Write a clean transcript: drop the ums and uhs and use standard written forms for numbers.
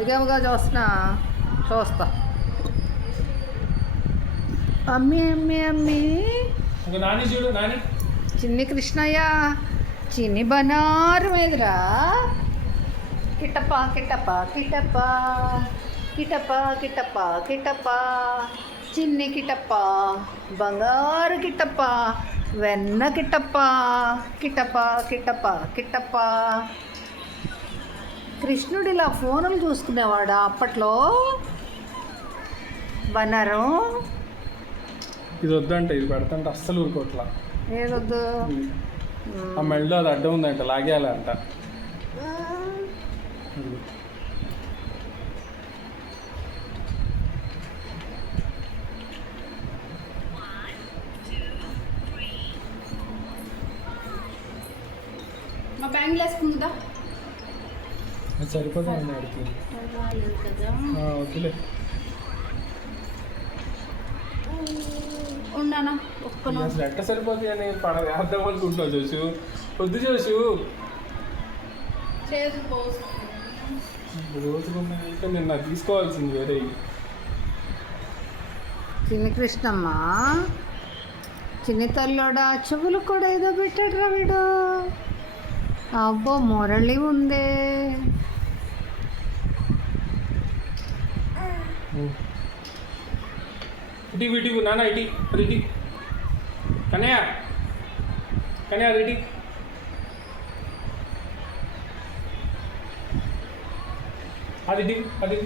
దిగముగా చూస్తా అమ్మి అమ్మి అమ్మి నాని చూడు నాని చిన్ని కృష్ణయ్య చిన్ని బనారు మీదరా కిటప కిటప కిటప కిటప కిటప కిటప చిన్ని కిటప బంగారు కిటప వెన్న కిటప కిటప కిటప కిటప కృష్ణుడు ఇలా ఫోనులు చూసుకునేవాడా అప్పట్లో బనారం ఇది వద్దంట ఇది పెడతంటే అస్సలు ఊరుకోట్లా ఏదొద్దు ఆ మెడలో అది అడ్డం ఉందంట లాగేయాలంట మా బ్యాంగిల్ వేసుకుందా అది సరిపోతుంది అడిగి వద్దులే ఉన్నానా ఒక్కను అసలు ఎట్ట సరిపోతుంది అని అర్థం అనుకుంటున్నావు చూసు వద్దు చూసు రోజుకున్నాక నేను నాకు తీసుకోవాల్సింది వేరే చిన్ని కృష్ణమ్మ చిన్ని తల్లోడా చెవులు కూడా ఏదో పెట్టాడురా వీడు అబ్బో మురళి ఉందే ఇటీ వీటి నాన్న ఇటీ అది ఇటీ కన్నయ్య కన్నయ్య అది ఇటీ అది ఇటీ అది